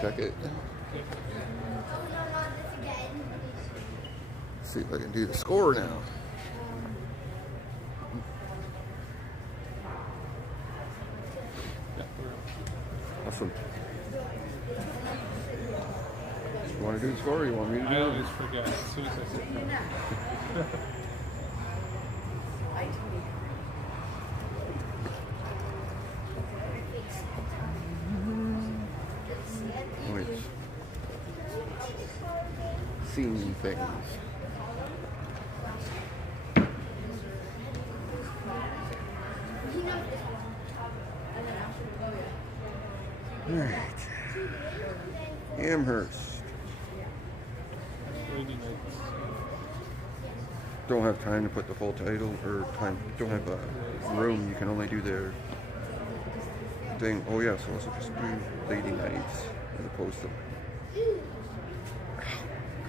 check it. See if I can do the score now. Awesome. You want to do the score or you want me to do it? I always forget as soon as I sit down. Wait. Seeing things. Alright. Amherst. Don't have time to put the full title, or time, don't have a room, you can only do their thing. Oh yeah, so also just do lady nights as opposed to.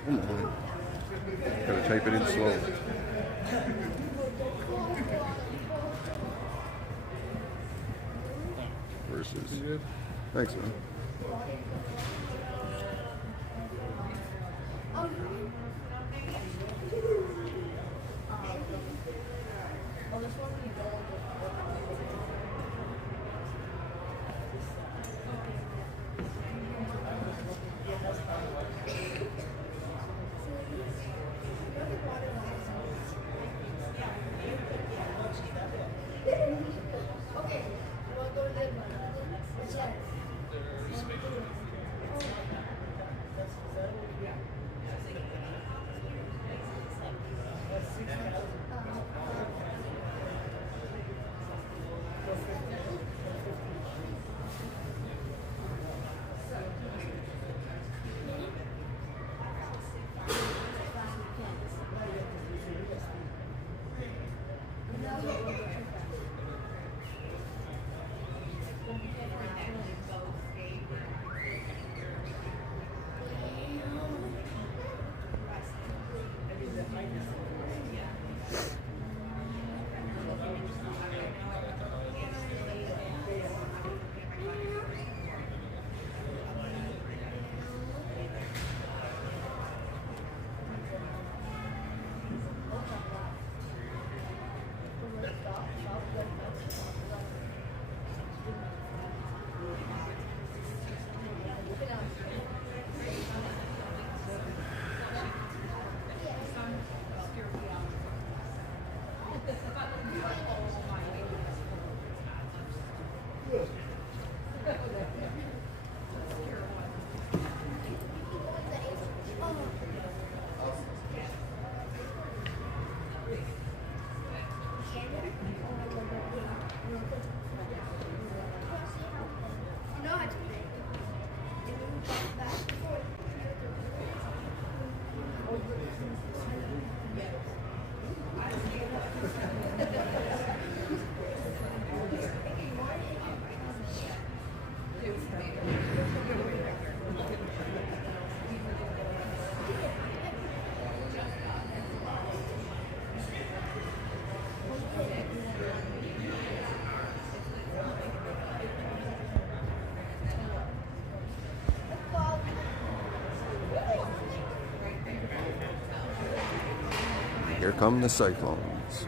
Come on. Gotta type it in slow. Versus. Thanks, man. Here come the Cyclones.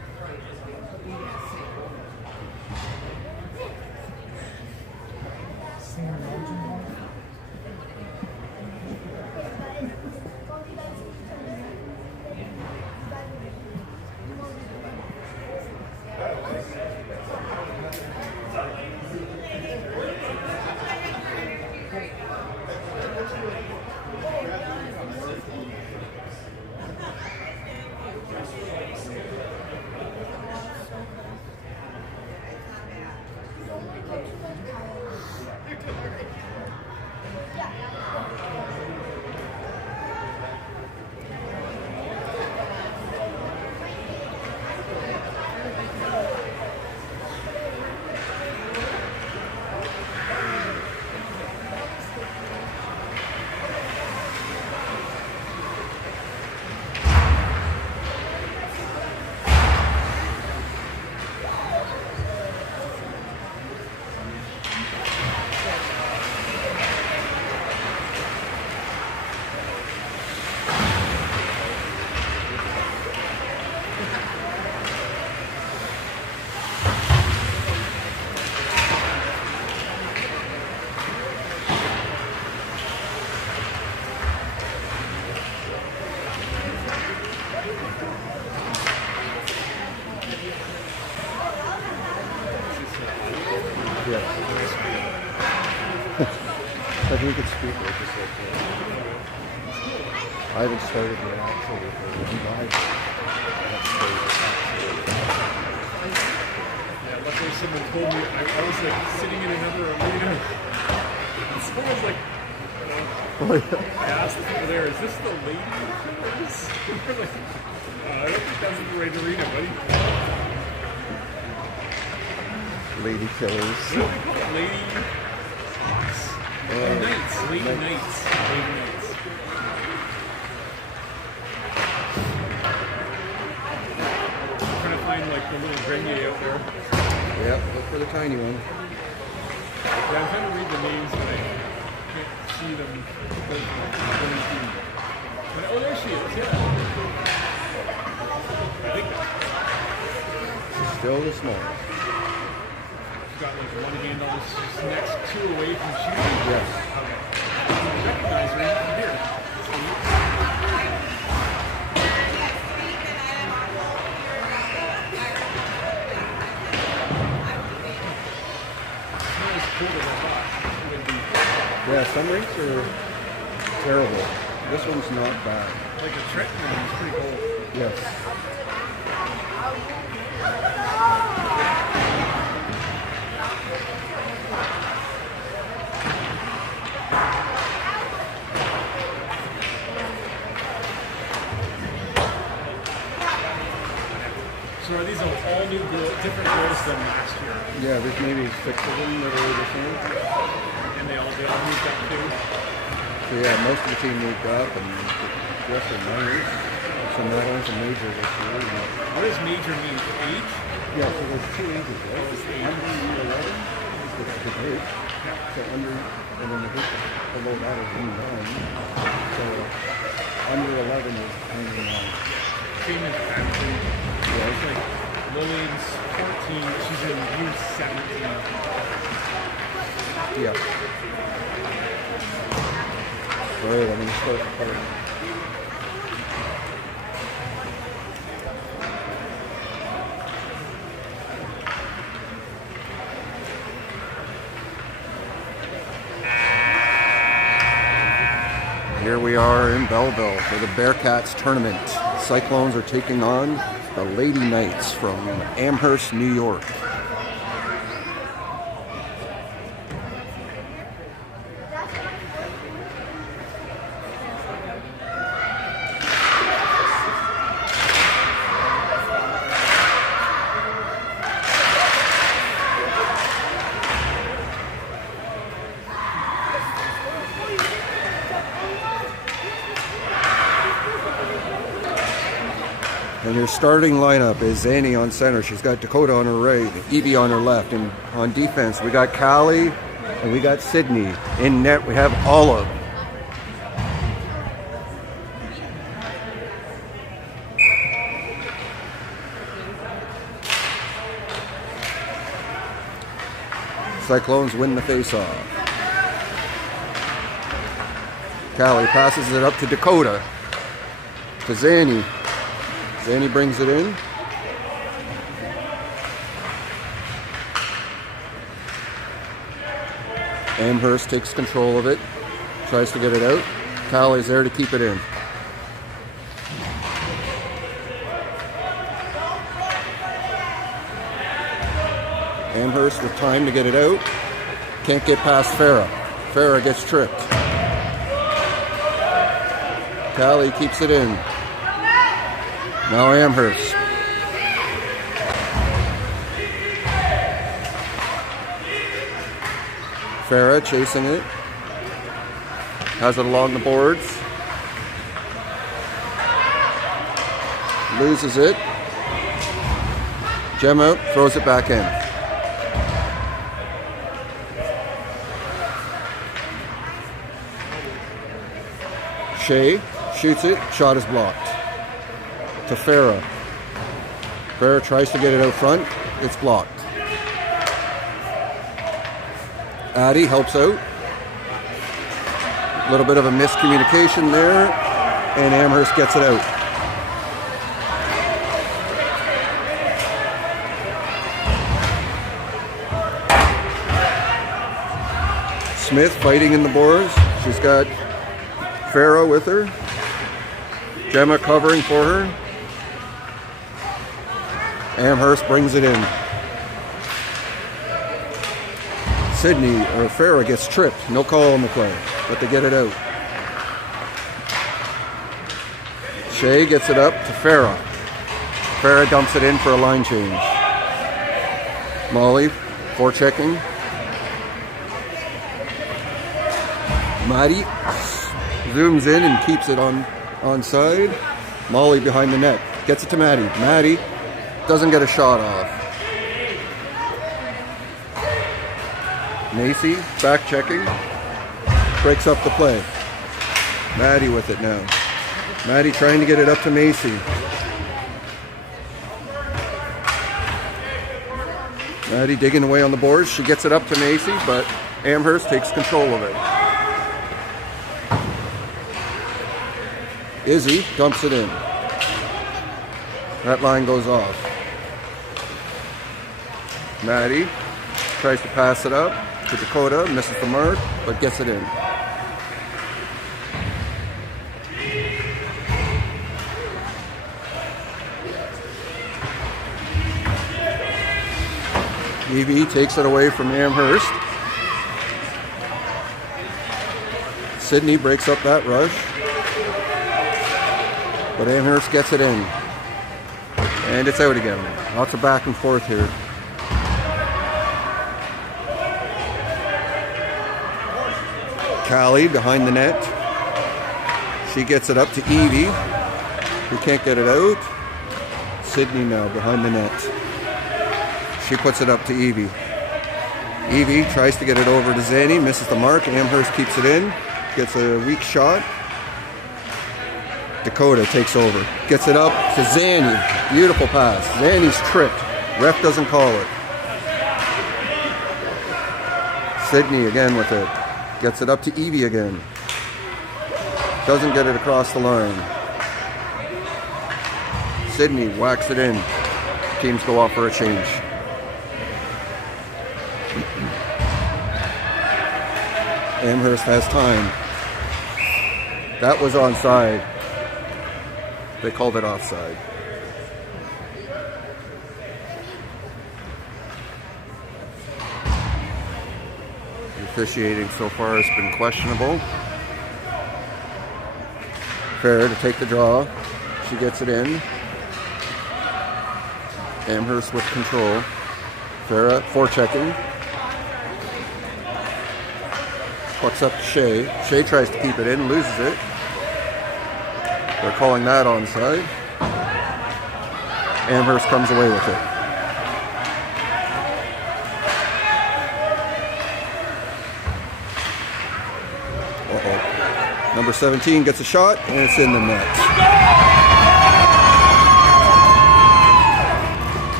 Yes. I think it's people just like I haven't started yet actually. Yeah, luckily someone told me, I was like sitting in another arena. And someone's like, I asked the people there, is this the lady killers? They're like, I don't think that's the right arena, buddy. Lady killers. What do they call it? Lady Hawks? Knights. Lady Knights. Lady Knights. I'm trying to find like the little grenier out there. Yeah, look for the tiny one. Yeah, I'm trying to read the names, but I can't see them. But, oh, there she is. Yeah. I think She's still the smallest. she's got like one hand on this next two away from shooting. Yes. Okay. I recognize her from here. It's not as cool as I thought it would be. Yeah, some rinks are terrible. This one's not bad. Like the Trenton one is pretty cool. Yes. So are these all new girls, different girls than last year? Yeah, there's maybe 6 of them that are the same. And they all moved up too? So yeah, most of the team moved up and the rest are minors. So not only some major this year. What does major mean? Age? Yeah, so there's 2 ages, right? Oh, it's the age. Under 11 is the group. So under, and then the group below that is under 9. So under 11 is under 9. Same as Patrick. Yeah. It's like Lillian's 14, she's in youth 17. Yeah. Alright, I'm going to start the part. Here we are in Belleville for the Bearcats tournament. Cyclones are taking on the Lady Knights from Amherst, New York. And your starting lineup is Zanny on center. She's got Dakota on her right, Evie on her left. And on defense, we got Callie and we got Sydney. In net, we have Olive. Cyclones win the face-off. Callie passes it up to Dakota. To Zanny. Zanny brings it in. Amherst takes control of it. Tries to get it out. Callie's there to keep it in. Amherst with time to get it out. Can't get past Farah. Farah gets tripped. Callie keeps it in. Now Amherst. Farah chasing it. Has it along the boards. Loses it. Gem out, throws it back in. Shea shoots it, shot is blocked. To Farah. Farah tries to get it out front. It's blocked. Addie helps out. A little bit of a miscommunication there. And Amherst gets it out. Smith fighting in the boards. She's got Farah with her. Gemma covering for her. Amherst brings it in. Sydney, or Farah, gets tripped. No call on the play, but they get it out. Shea gets it up to Farah. Farah dumps it in for a line change. Molly, forechecking. Maddie zooms in and keeps it on side. Molly behind the net. Gets it to Maddie. Maddie doesn't get a shot off. Macy, back checking, breaks up the play. Maddie with it now. Maddie trying to get it up to Macy. Maddie digging away on the boards. She gets it up to Macy, but Amherst takes control of it. Izzy dumps it in. That line goes off. Maddie tries to pass it up to Dakota, misses the mark, but gets it in. Evie takes it away from Amherst. Sydney breaks up that rush, but Amherst gets it in. And it's out again. Lots of back and forth here. Callie behind the net. She gets it up to Evie, who can't get it out. Sydney now behind the net. She puts it up to Evie. Evie tries to get it over to Zanny, misses the mark. Amherst keeps it in, gets a weak shot. Dakota takes over, gets it up to Zanny. Beautiful pass. Zanny's tripped. Ref doesn't call it. Sydney again with it. Gets it up to Evie again. Doesn't get it across the line. Sydney whacks it in. Teams go off for a change. Amherst has time. That was onside. They called it offside. The officiating so far has been questionable. Fair to take the draw. She gets it in. Amherst with control. Farah forechecking. Pucks up to Shea. Shea tries to keep it in, loses it. They're calling that onside. Amherst comes away with it. Uh-oh. Number 17 gets a shot, and it's in the net.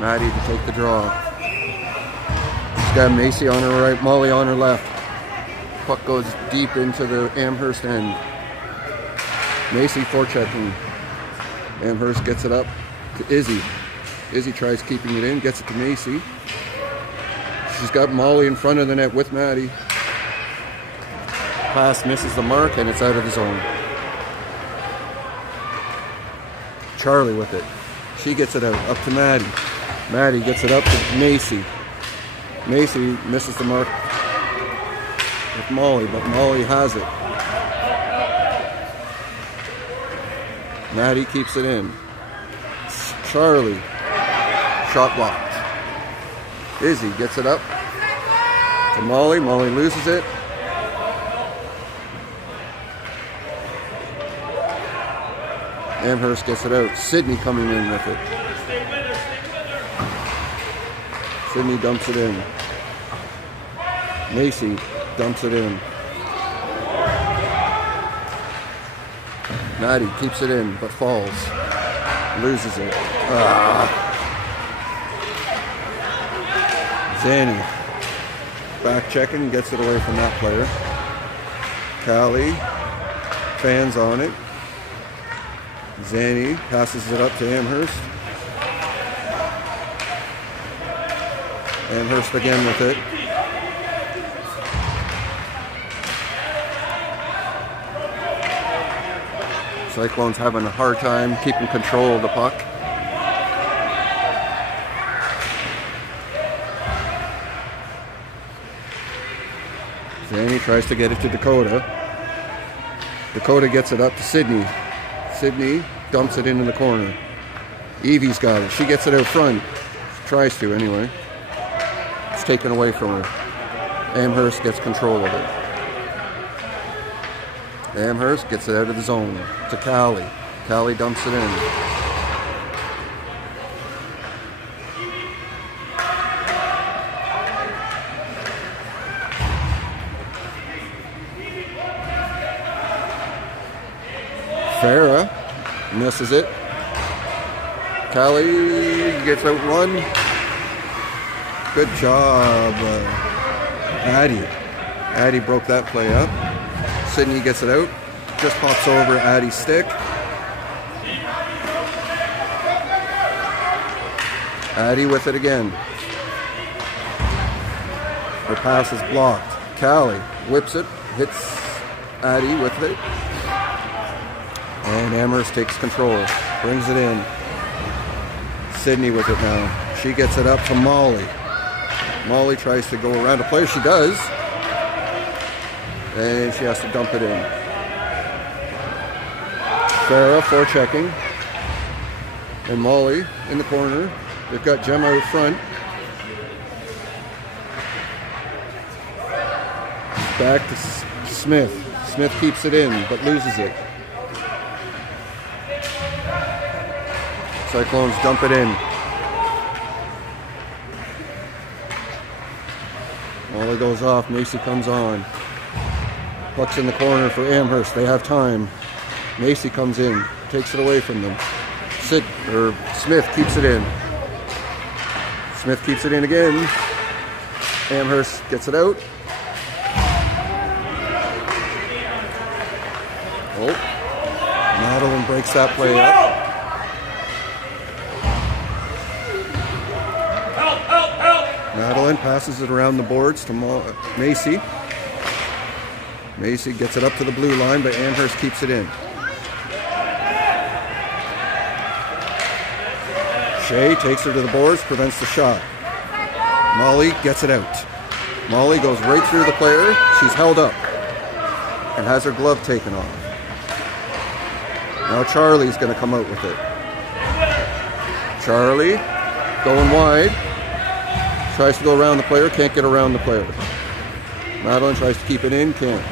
Maddie to take the draw. She's got Macy on her right, Molly on her left. Puck goes deep into the Amherst end. Macy forechecking. Amherst gets it up to Izzy. Izzy tries keeping it in, gets it to Macy. She's got Molly in front of the net with Maddie. Pass misses the mark and it's out of the zone. Charlie with it. She gets it out, up to Maddie. Maddie gets it up to Macy. Macy misses the mark with Molly, but Molly has it. Maddie keeps it in. Charlie, shot blocked. Izzy gets it up to Molly. Molly loses it. Amherst gets it out. Sydney coming in with it. Sydney dumps it in. Macy dumps it in. Maddie keeps it in, but falls. Loses it. Zanny. back checking, gets it away from that player. Callie fans on it. Zanny passes it up to Amherst. Amherst again with it. Cyclones having a hard time keeping control of the puck. Zanny tries to get it to Dakota. Dakota gets it up to Sydney. Sydney dumps it into the corner. Evie's got it. She gets it out front. She tries to anyway. It's taken away from her. Amherst gets control of it. Amherst gets it out of the zone to Callie. Callie dumps it in. Farah misses it. Callie gets out one. Good job, Addie. Addie broke that play up. Sydney gets it out. Just pops over Addie's stick. Addie with it again. Her pass is blocked. Callie whips it, hits Addie with it. And Amherst takes control. Brings it in. Sydney with it now. She gets it up to Molly. Molly tries to go around a player. She does. And she has to dump it in. Farah forechecking. And Molly in the corner. They've got Gemma out front. Back to Smith. Smith keeps it in, but loses it. Cyclones dump it in. Molly goes off. Macy comes on. Puck's in the corner for Amherst. They have time. Macy comes in. Takes it away from them. Smith keeps it in. Smith keeps it in again. Amherst gets it out. Oh. Madeline breaks that play up. Madeline passes it around the boards to Macy. Macy gets it up to the blue line, but Amherst keeps it in. Shea takes her to the boards, prevents the shot. Molly gets it out. Molly goes right through the player. She's held up and has her glove taken off. Now Charlie's going to come out with it. Charlie going wide. Tries to go around the player, can't get around the player. Madeline tries to keep it in, can't.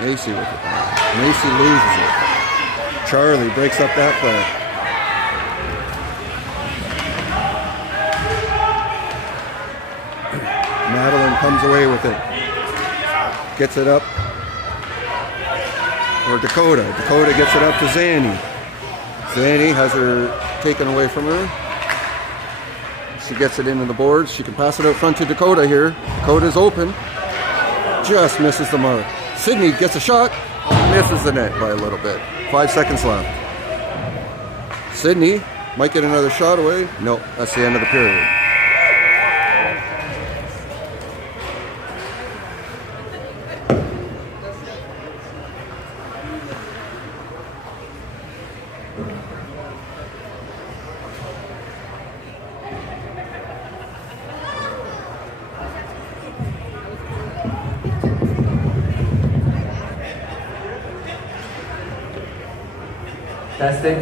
Macy with it. Macy loses it. Charlie breaks up that play. Madeline comes away with it. Gets it up. Or Dakota. Dakota gets it up to Zanny. Zanny has her taken away from her. She gets it into the boards. She can pass it out front to Dakota here. Dakota's open. Just misses the mark. Sydney gets a shot. Misses the net by a little bit. 5 seconds left. Sydney might get another shot away. No, that's the end of the period. Testing.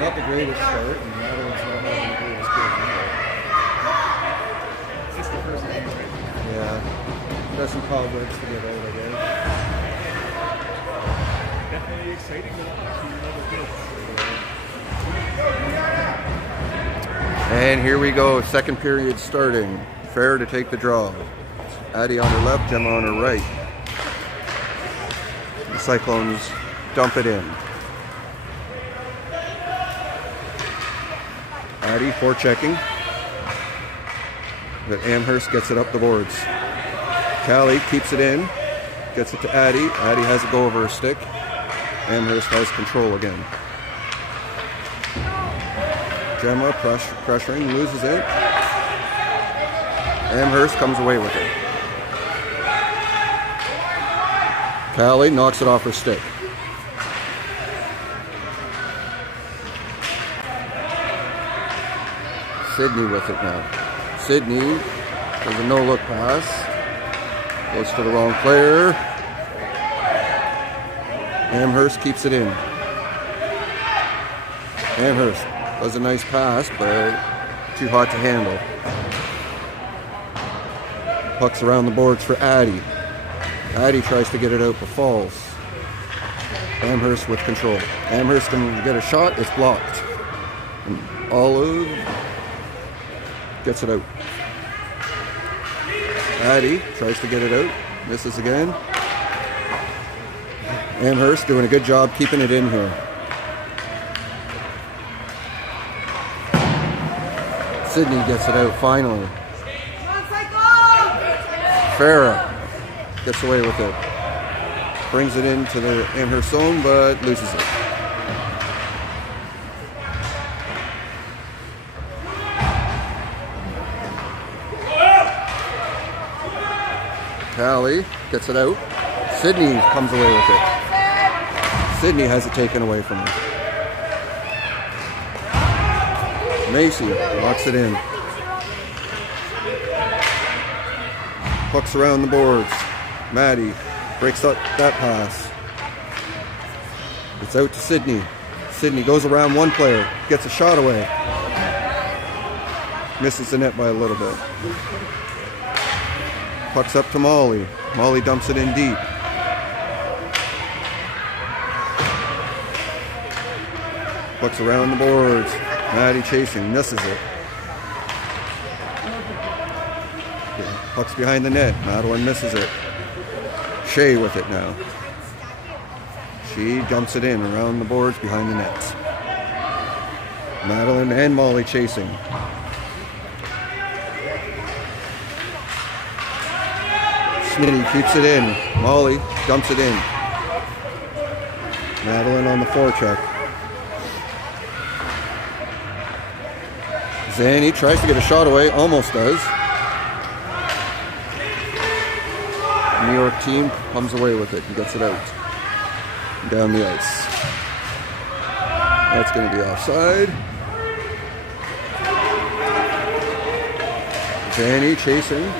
Not the greatest start, and Madeline's not having the greatest game either. Is this the first game, right? Yeah. Got some cobwebs to get out, I guess. exciting to watch. You never did. And here we go, second period starting. Fair to take the draw. Addie on her left, Gemma on her right. The Cyclones dump it in. Addie forechecking. But Amherst gets it up the boards. Callie keeps it in, gets it to Addie. Addie has it go over her stick. Amherst has control again. Gemma pressuring, loses it. Amherst comes away with it. Callie knocks it off her stick. Sydney with it now. Sydney does a no-look pass. Goes to the wrong player. Amherst keeps it in. Amherst does a nice pass, but too hot to handle. Puck's around the boards for Addie. Addie tries to get it out, but falls. Amherst with control. Amherst can get a shot, it's blocked. And Olive gets it out. Addie tries to get it out, misses again. Amherst doing a good job keeping it in here. Sydney gets it out finally. Farah gets away with it. Brings it into the Amherst zone, but loses it. Callie gets it out. Sydney comes away with it. Sydney has it taken away from her. Macy locks it in. Pucks around the boards. Maddie breaks up that pass. It's out to Sydney. Sydney goes around one player, gets a shot away. Misses the net by a little bit. Puck's up to Molly. Molly dumps it in deep. Puck's around the boards. Maddie chasing, misses it. Puck's behind the net. Madeline misses it. Shea with it now. She dumps it in around the boards behind the net. Madeline and Molly chasing. Smitty keeps it in. Molly dumps it in. Madeline on the forecheck. Zanny tries to get a shot away, almost does. New York team comes away with it and gets it out. Down the ice. That's going to be offside. Zanny chasing.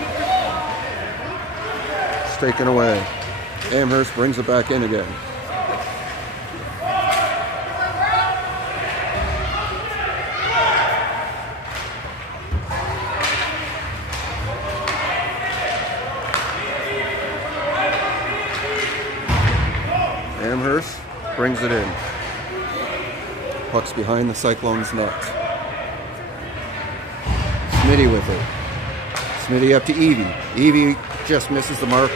It's taken away. Amherst brings it back in again. Amherst brings it in. Puck's behind the Cyclones net. Smitty with it. Smitty up to Evie. Evie just misses the mark.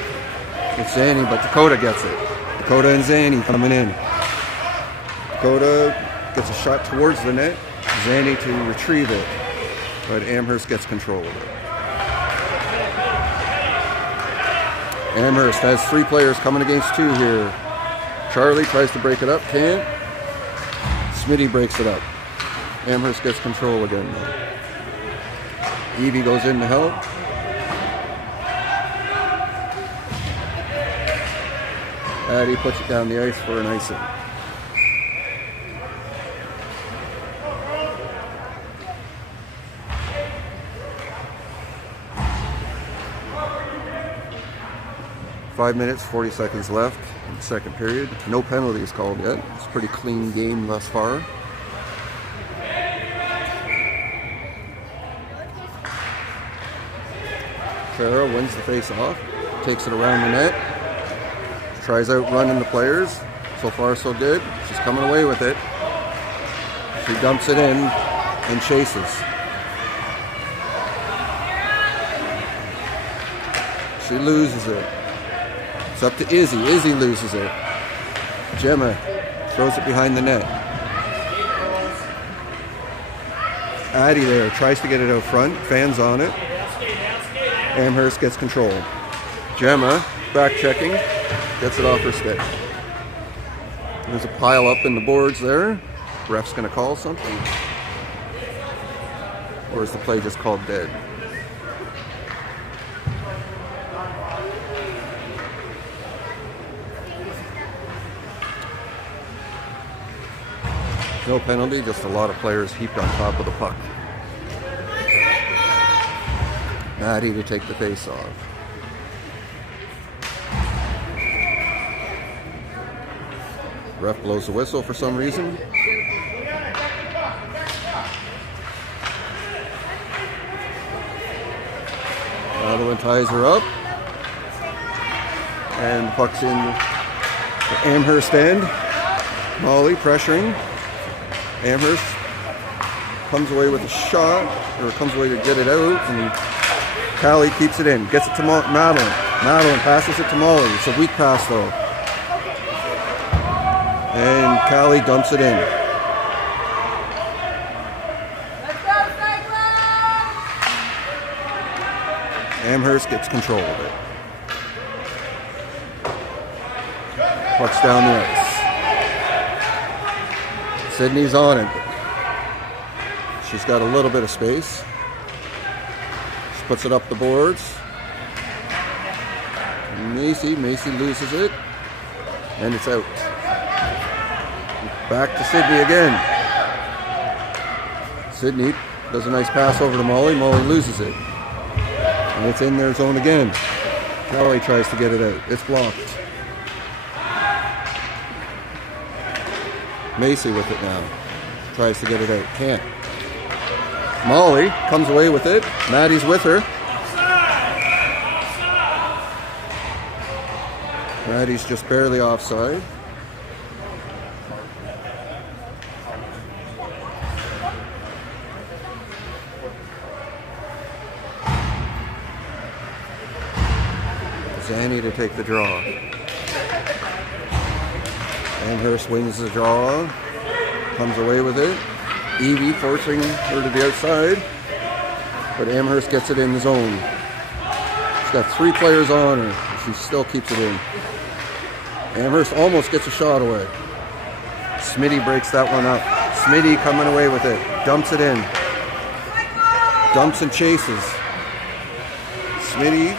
It's Zanny, but Dakota gets it. Dakota and Zanny coming in. Dakota gets a shot towards the net. Zanny to retrieve it, but Amherst gets control of it. Amherst has three players coming against two here. Charlie tries to break it up, can't. Smitty breaks it up. Amherst gets control again now. Evie goes in to help. Addie puts it down the ice for an icing. Five minutes, 40 seconds left in the second period. No penalties called yet. It's a pretty clean game thus far. Farah wins the face-off, takes it around the net, tries out running the players, So far, so good. She's coming away with it. She dumps it in and chases. She loses it. It's up to Izzy. Izzy loses it. Gemma throws it behind the net. Addie there tries to get it out front. Fans on it. Amherst gets control. Gemma back checking. Gets it off her stick. There's a pile up in the boards there. Ref's going to call something. Or is the play just called dead? No penalty, just a lot of players heaped on top of the puck. Maddie to take the face off. Ref blows the whistle for some reason. Madeline ties her up. And the puck's in the Amherst end. Molly pressuring. Amherst comes away with a shot, or comes away to get it out, and Callie keeps it in. Gets it to Madeline. Madeline passes it to Molly. It's a weak pass though. And Callie dumps it in. Let's go, Cyclones! Amherst gets control of it. Puck's down the ice. Sydney's on it. She's got a little bit of space. She puts it up the boards. Macy loses it. And it's out. Back to Sydney again. Sydney does a nice pass over to Molly. Molly loses it. And it's in their zone again. Kelly tries to get it out. It's blocked. Macy with it now. Tries to get it out. Can't. Molly comes away with it. Maddie's with her. Maddie's just barely offside. Zanny to take the draw. Amherst wins the draw. Comes away with it. Evie forcing her to the outside. But Amherst gets it in the zone. She's got 3 players on her. She still keeps it in. Amherst almost gets a shot away. Smitty breaks that one up. Smitty coming away with it. Dumps it in. Dumps and chases. Smitty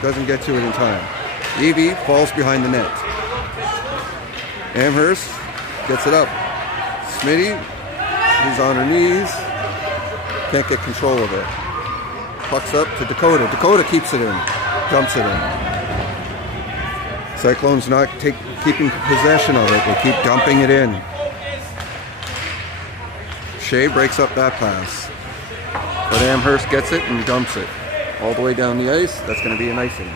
doesn't get to it in time. Evie falls behind the net. Amherst gets it up. Smitty, she's on her knees. Can't get control of it. Puck's up to Dakota. Dakota keeps it in. Dumps it in. Cyclones not keeping possession of it. They keep dumping it in. Shea breaks up that pass. But Amherst gets it and dumps it. All the way down the ice. That's going to be an icing.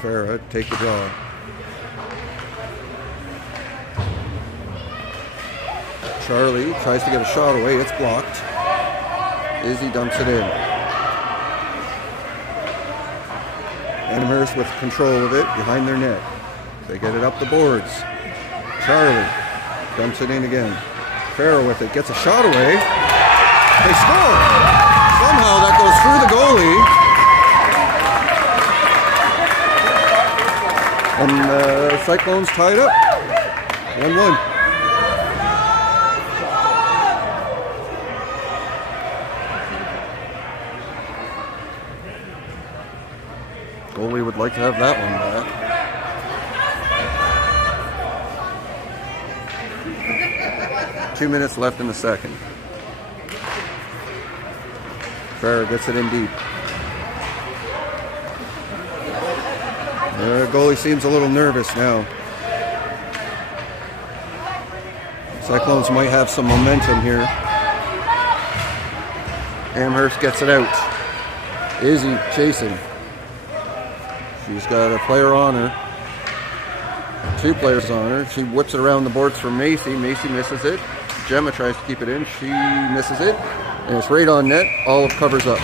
Farah, take the draw. Charlie tries to get a shot away. It's blocked. Izzy dumps it in. Amherst with control of it behind their net. They get it up the boards. Charlie dumps it in again. Farah with it. Gets a shot away. They score. Somehow that goes through the goalie. And the Cyclones tied up. 1-1. Goalie would like to have that one back. 2 minutes left in the second. Farrah gets it in deep. The goalie seems a little nervous now. Cyclones might have some momentum here. Amherst gets it out. Izzy chasing. She's got a player on her. 2 players on her. She whips it around the boards for Macy. Macy misses it. Gemma tries to keep it in. She misses it. And it's right on net. Olive covers up.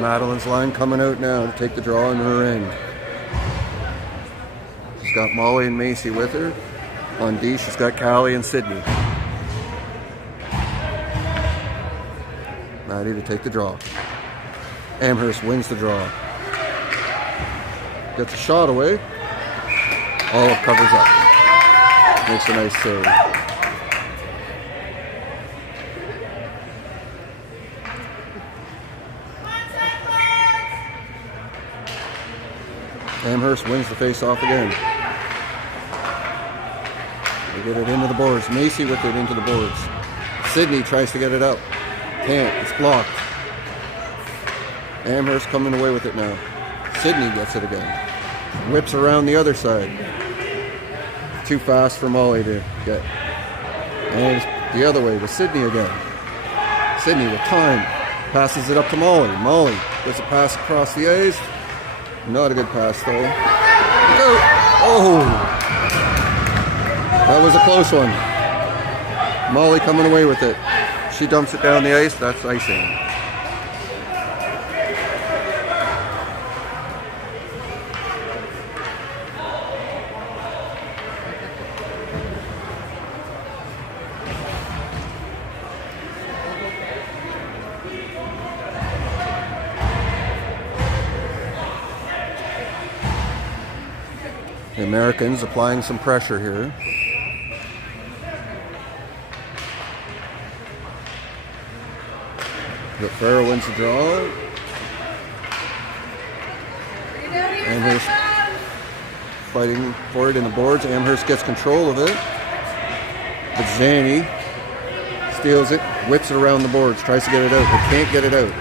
Madeline's line coming out now to take the draw on her end. She's got Molly and Macy with her. On D, she's got Callie and Sydney. Maddie to take the draw. Amherst wins the draw. Gets a shot away. Olive covers up. Makes a nice save. Amherst wins the face-off again. They get it into the boards. Macy with it into the boards. Sydney tries to get it up. Can't. It's blocked. Amherst coming away with it now. Sydney gets it again. Whips around the other side. Too fast for Molly to get. And it's the other way to Sydney again. Sydney with time. Passes it up to Molly. Molly gets a pass across the ice. Not a good pass though. Oh! That was a close one. Molly coming away with it. She dumps it down the ice. That's icing. The Americans applying some pressure here. But Farrah wins the draw. Amherst fighting for it in the boards. Amherst gets control of it. But Zanny steals it, whips it around the boards, tries to get it out, but can't get it out.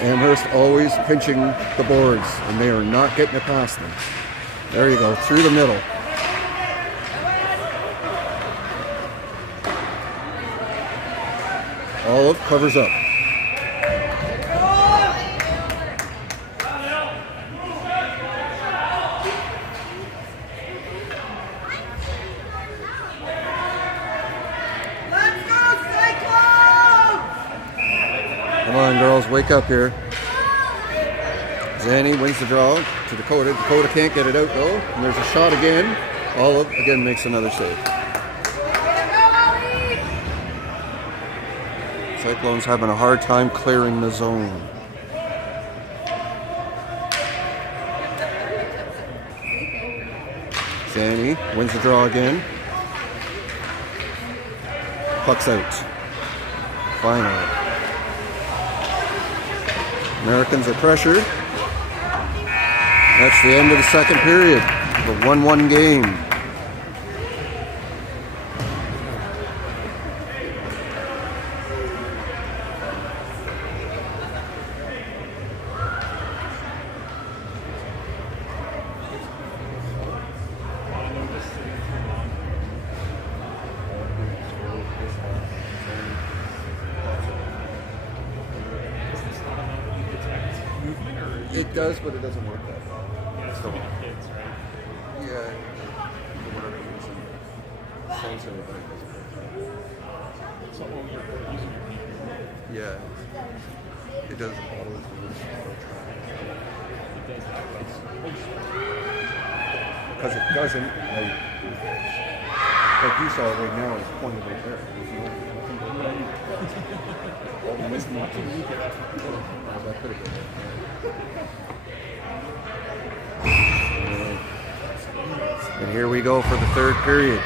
Amherst always pinching the boards, and they are not getting it past them. There you go, through the middle. Olive covers up. Let's go, Cyclones! Come on, girls, wake up here. Zanny wins the draw to Dakota. Dakota can't get it out, though. And there's a shot again. Olive, again, makes another save. Cyclones having a hard time clearing the zone. Zanny wins the draw again. Puck's out. Finally. Americans are pressured. That's the end of the second period. The 1-1 game. It does, but it doesn't work that well. Yeah, it's for the kids, right? Yeah, for whatever reason. Sensitive, but it doesn't work that well. So you're using your people. Yeah. It does always It does that, but it's supposed to. because it doesn't, like you saw right now, it's pointed right there. There's nothing but that. All the It's not to look at. that could have been. And here we go for the third period.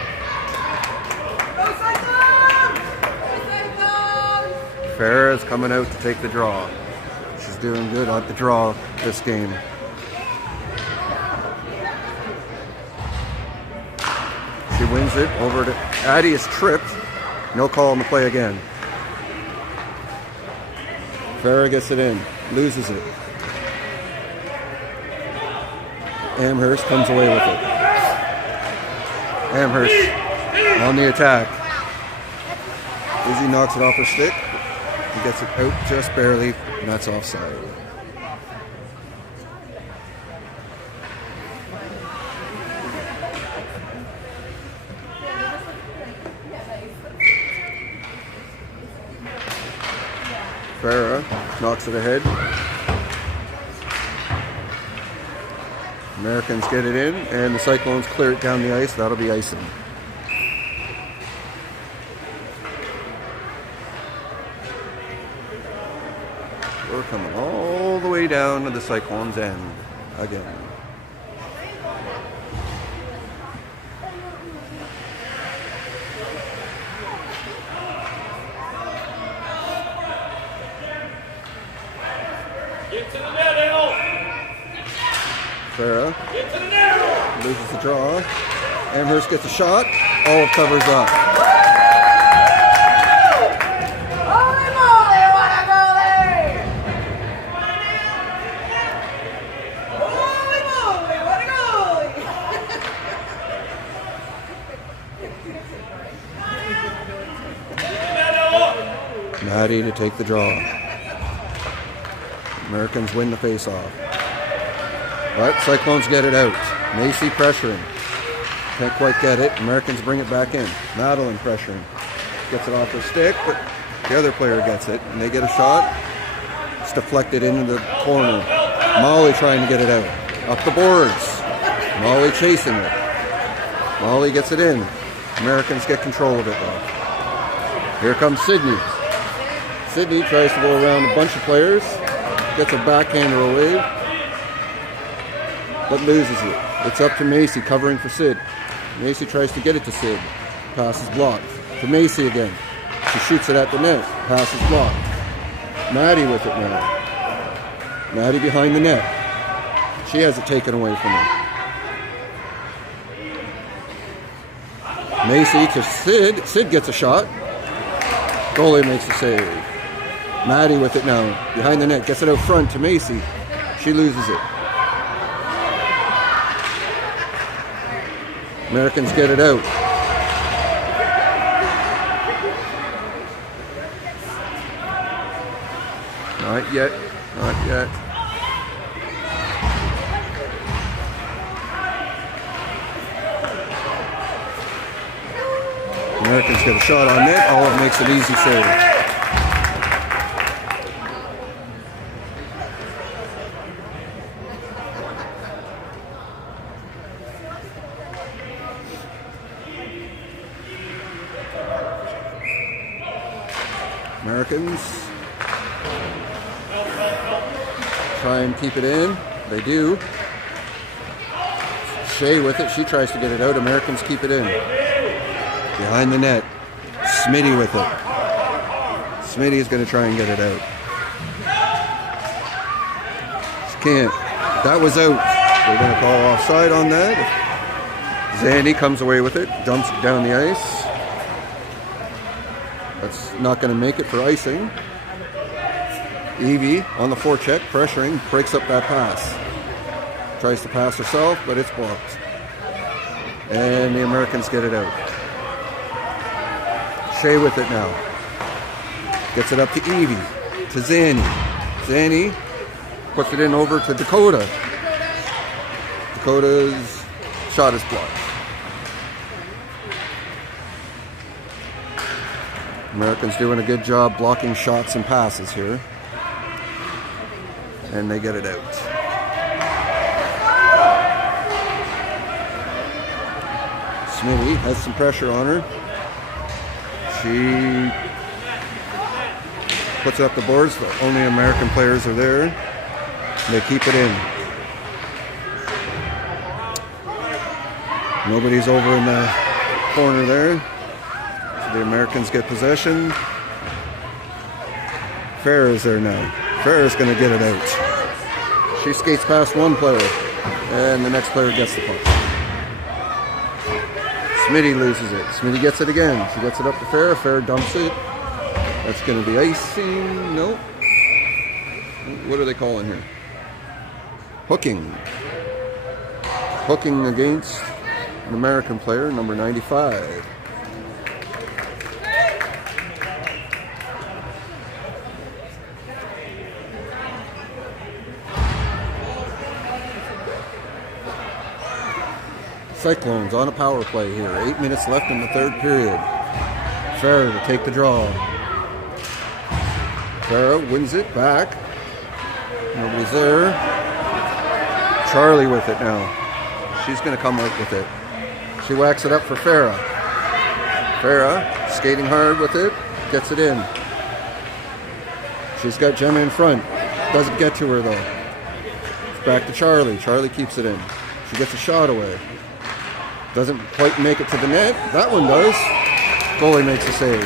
Go, Cyclones! Go, Cyclones! Farrah is coming out to take the draw. She's doing good at the draw this game. She wins it over to Addie is tripped. No call on the play again. Farah gets it in, loses it. Amherst comes away with it. Amherst on the attack. Izzy knocks it off her stick. He gets it out just barely, and that's offside. Farah knocks it ahead. Americans get it in, and the Cyclones clear it down the ice. That'll be icing. We're coming all the way down to the Cyclones' end again. Farah loses the draw. Amherst gets a shot. All covers up. Holy moly, what a goalie! Holy moly, what a goalie! Maddie to take the draw. Americans win the face-off. But Cyclones get it out. Macy pressuring. Can't quite get it. Americans bring it back in. Madeline pressuring. Gets it off her stick, but the other player gets it, and they get a shot. It's deflected into the corner. Molly trying to get it out. Up the boards. Molly chasing it. Molly gets it in. Americans get control of it though. Here comes Sydney. Sydney tries to go around a bunch of players. Gets a backhander away, but loses it. It's up to Macy covering for Sid. Macy tries to get it to Sid. Pass is blocked. To Macy again. She shoots it at the net. Pass is blocked. Maddie with it now. Maddie behind the net. She has it taken away from her. Macy to Sid. Sid gets a shot. Goalie makes a save. Maddie with it now. Behind the net. Gets it out front to Macy. She loses it. Americans get it out. Not yet. Not yet. Americans get a shot on net. Olive makes an easy save. Americans try and keep it in. They do. Shea with it. She tries to get it out. Americans keep it in. Behind the net. Smitty with it. Smitty is going to try and get it out. She can't. That was out. They're going to call offside on that. Zandy comes away with it. Dumps it down the ice. That's not going to make it for icing. Evie on the forecheck, pressuring, breaks up that pass. Tries to pass herself, but it's blocked. And the Americans get it out. Shea with it now. Gets it up to Evie, to Zanny. Zanny puts it in over to Dakota. Dakota's shot is blocked. Americans doing a good job blocking shots and passes here. And they get it out. Smitty has some pressure on her. She puts up the boards. The only American players are there. They keep it in. Nobody's over in the corner there. So the Americans get possession. Farah is there now. Farrah's going to get it out. She skates past one player, and the next player gets the puck. Smitty loses it. Smitty gets it again. She gets it up to Farrah. Farrah dumps it. That's going to be icing. Nope. What are they calling here? Hooking. Hooking against an American player, number 95. Cyclones on a power play here. 8 minutes left in the third period. Farrah to take the draw. Farrah wins it back. Nobody's there. Charlie with it now. She's going to come out with it. She whacks it up for Farrah. Farrah skating hard with it. Gets it in. She's got Gemma in front. Doesn't get to her though. It's back to Charlie. Charlie keeps it in. She gets a shot away. Doesn't quite make it to the net. That one does. Goalie makes a save.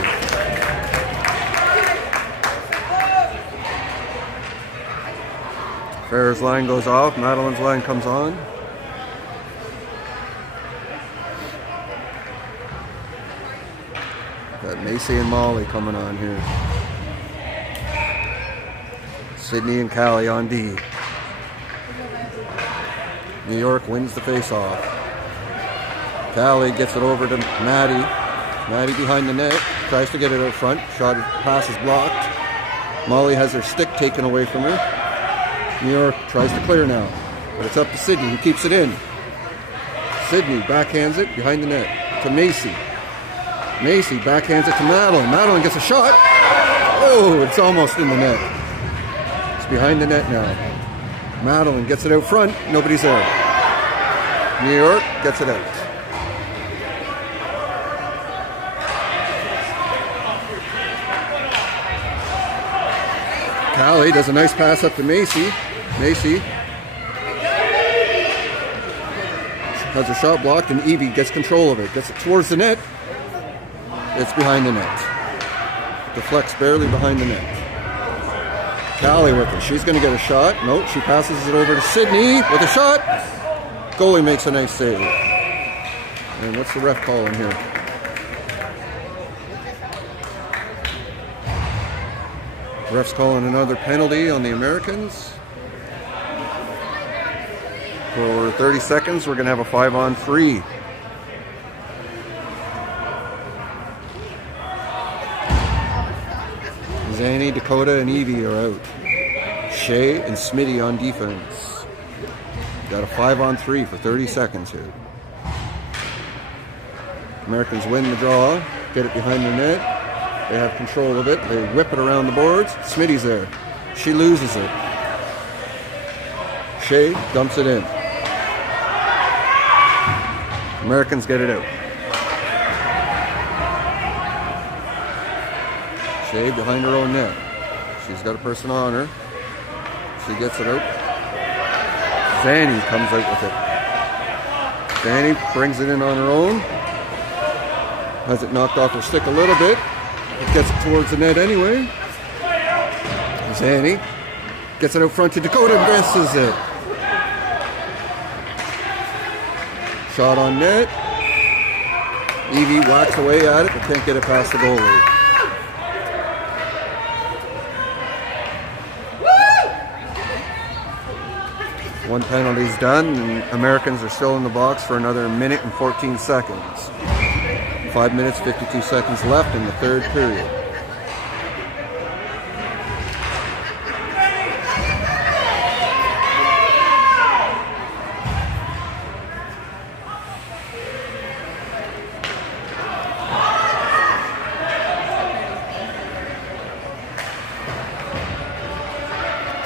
Farrah's line goes off. Madeline's line comes on. Got Macy and Molly coming on here. Sydney and Callie on D. New York wins the face-off. Callie gets it over to Maddie. Maddie behind the net. Tries to get it out front. Shot pass is blocked. Molly has her stick taken away from her. New York tries to clear now. But it's up to Sydney who keeps it in. Sydney backhands it behind the net to Macy. Macy backhands it to Madeline. Madeline gets a shot. Oh, it's almost in the net. It's behind the net now. Madeline gets it out front. Nobody's there. New York gets it out. Callie does a nice pass up to Macy. Macy has her shot blocked, and Evie gets control of it. Gets it towards the net. It's behind the net. Deflects barely behind the net. Callie with it. She's going to get a shot. Nope, she passes it over to Sydney with a shot. Goalie makes a nice save. And what's the ref calling here? Ref's calling another penalty on the Americans. For 30 seconds, we're going to have a 5-on-3. Zanny, Dakota, and Evie are out. Shea and Smitty on defense. Got a 5-on-3 for 30 seconds here. Americans win the draw, get it behind the net. They have control of it. They whip it around the boards. Smitty's there. She loses it. Shea dumps it in. Americans get it out. Shea behind her own net. She's got a person on her. She gets it out. Zanny comes out with it. Zanny brings it in on her own. Has it knocked off her stick a little bit. It gets it towards the net anyway. Zanny gets it out front to Dakota, misses it. Shot on net. Evie whacks away at it, but can't get it past the goalie. One penalty's done, and Americans are still in the box for another minute and 14 seconds. 5 minutes, 52 seconds left in the third period.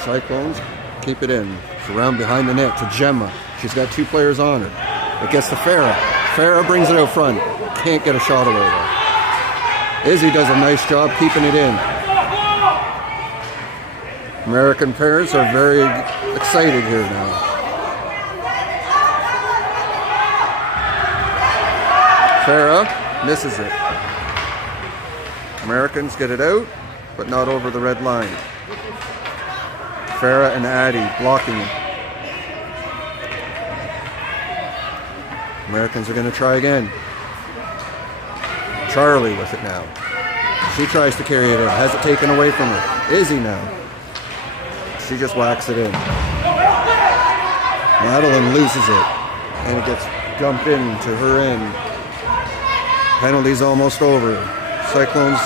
Cyclones keep it in. It's around behind the net to Gemma. She's got two players on her. It gets to Farrah. Farrah brings it out front. Can't get a shot away though. Izzy does a nice job keeping it in. American parents are very excited here now. Farrah misses it. Americans get it out, but not over the red line. Farah and Addy blocking him. Americans are going to try again. Charlie with it now. She tries to carry it in. Has it taken away from her. Izzy now. She just whacks it in. Madeline loses it. And it gets dumped into her end. Penalty's almost over. Cyclones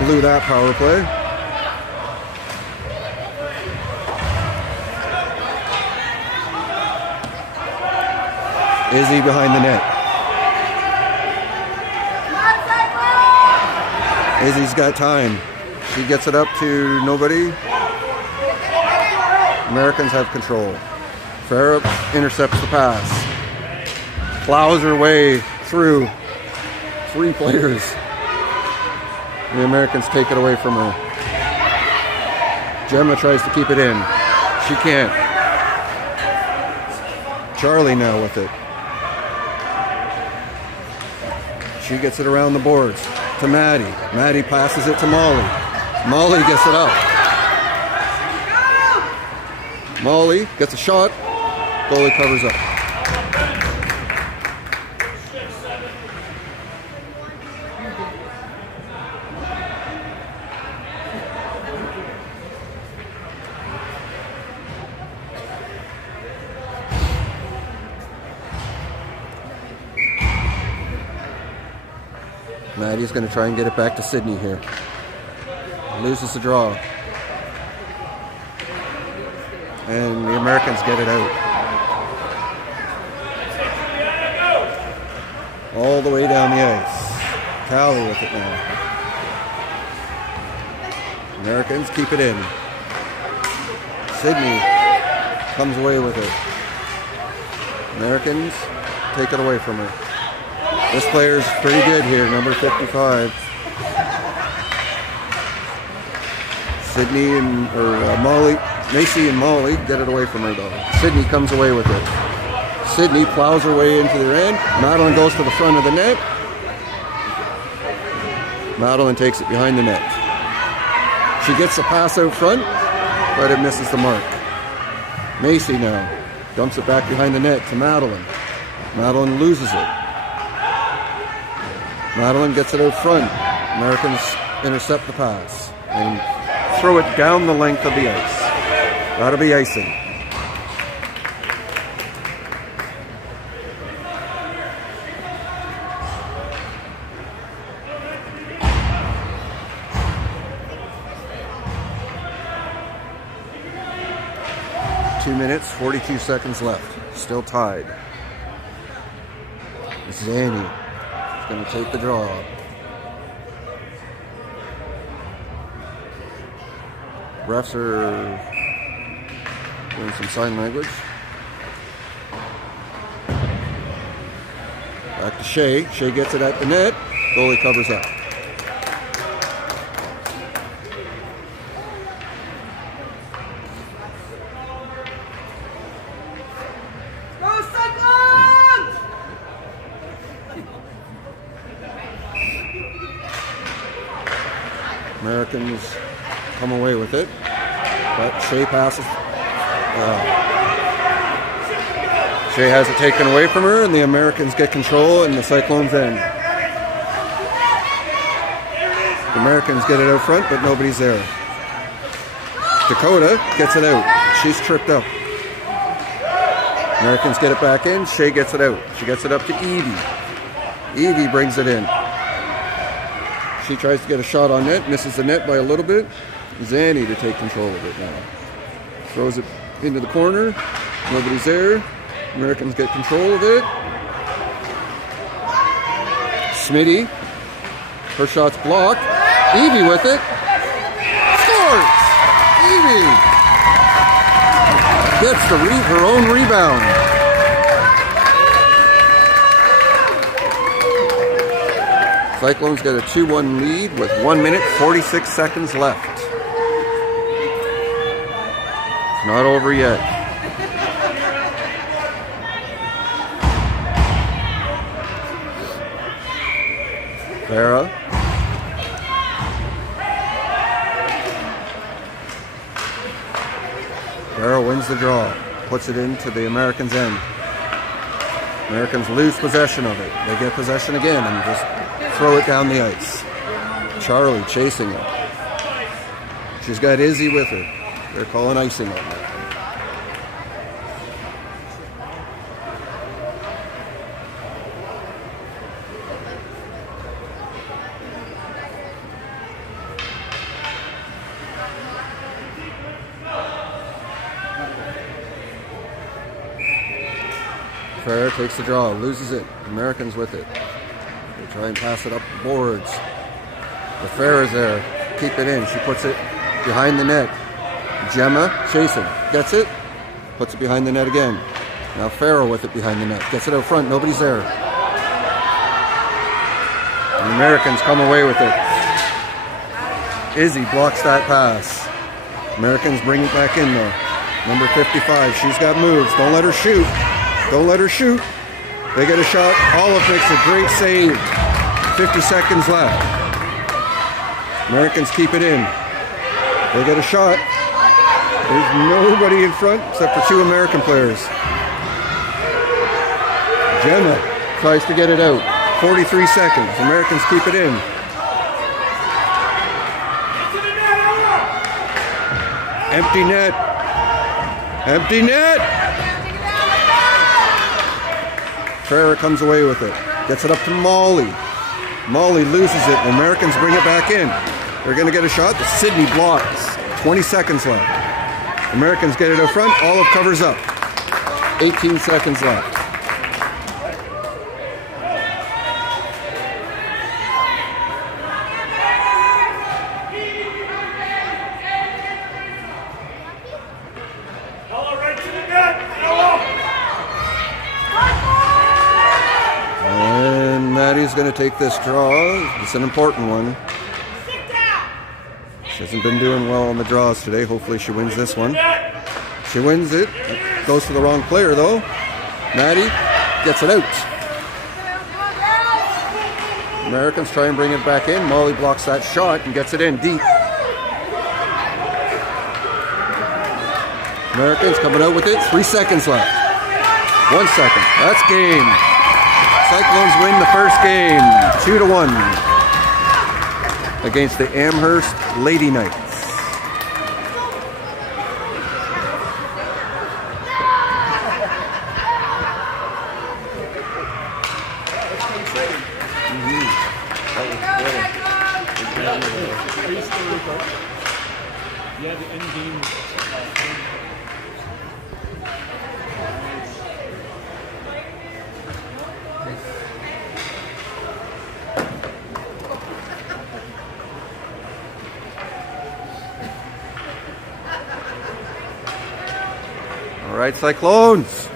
blew that power play. Izzy behind the net. Izzy's got time. She gets it up to nobody. Americans have control. Farah intercepts the pass. Plows her way through 3 players. The Americans take it away from her. Gemma tries to keep it in. She can't. Charlie now with it. She gets it around the boards to Maddie. Maddie passes it to Molly. Molly gets it up. Molly gets a shot. Goalie covers up. Maddie's going to try and get it back to Sydney here. Loses the draw. And the Americans get it out. All the way down the ice. Callie with it now. Americans keep it in. Sydney comes away with it. Americans take it away from her. This player's pretty good here, number 55. Sydney and Molly, Macy and Molly get it away from her though. Sydney comes away with it. Sydney plows her way into their end. Madeline goes to the front of the net. Madeline takes it behind the net. She gets the pass out front, but it misses the mark. Macy now dumps it back behind the net to Madeline. Madeline loses it. Madeline gets it out front. Americans intercept the pass and throw it down the length of the ice. That'll be icing. Two minutes, 42 seconds left. Still tied. This is Annie. Going to take the draw. Refs are doing some sign language. Back to Shea. Shea gets it at the net. Goalie covers up. Go Cyclones! Americans come away with it, but Shea passes. Shea has it taken away from her, and the Americans get control, and the Cyclones end. The Americans get it out front, but nobody's there. Dakota gets it out. She's tripped up. Americans get it back in. Shea gets it out. She gets it up to Evie. Evie brings it in. She tries to get a shot on net, misses the net by a little bit. Zanny to take control of it now. Throws it into the corner. Nobody's there. Americans get control of it. Smitty. Her shot's blocked. Evie with it. Scores! Evie gets her own rebound. Cyclones get a 2-1 lead with 1 minute, 46 seconds left. It's not over yet. Farah. Farrell wins the draw. Puts it into the Americans' end. Americans lose possession of it. They get possession again and just throw it down the ice. Charlie chasing it. She's got Izzy with her. They're calling icing on her. Farrer takes the draw, loses it. Americans with it. They try and pass it up the boards. The Farrer's there. Keep it in. She puts it behind the net. Gemma chasing. Gets it. Puts it behind the net again. Now Farrell with it behind the net. Gets it out front. Nobody's there. The Americans come away with it. Izzy blocks that pass. Americans bring it back in though. Number 55. She's got moves. Don't let her shoot. Don't let her shoot. They get a shot. Olive makes a great save. 50 seconds left. Americans keep it in. They get a shot. There's nobody in front except for two American players. Gemma tries to get it out. 43 seconds. Americans keep it in. Empty net. Empty net. Farrer comes away with it. Gets it up to Molly. Molly loses it. The Americans bring it back in. They're going to get a shot. The Sydney blocks. 20 seconds left. Americans get it up front. Olive covers up. 18 seconds left. Maddie's going to take this draw. It's an important one. She hasn't been doing well on the draws today. Hopefully she wins this one. She wins it. Goes to the wrong player though. Maddie gets it out. Americans try and bring it back in. Molly blocks that shot and gets it in deep. Americans coming out with it. 3 seconds left. 1 second. That's game. Cyclones win the first game, 2-1 against the Amherst Lady Knights. Yeah, the end game. All right, Cyclones.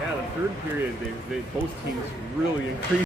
Yeah, the third period, they both teams really increased.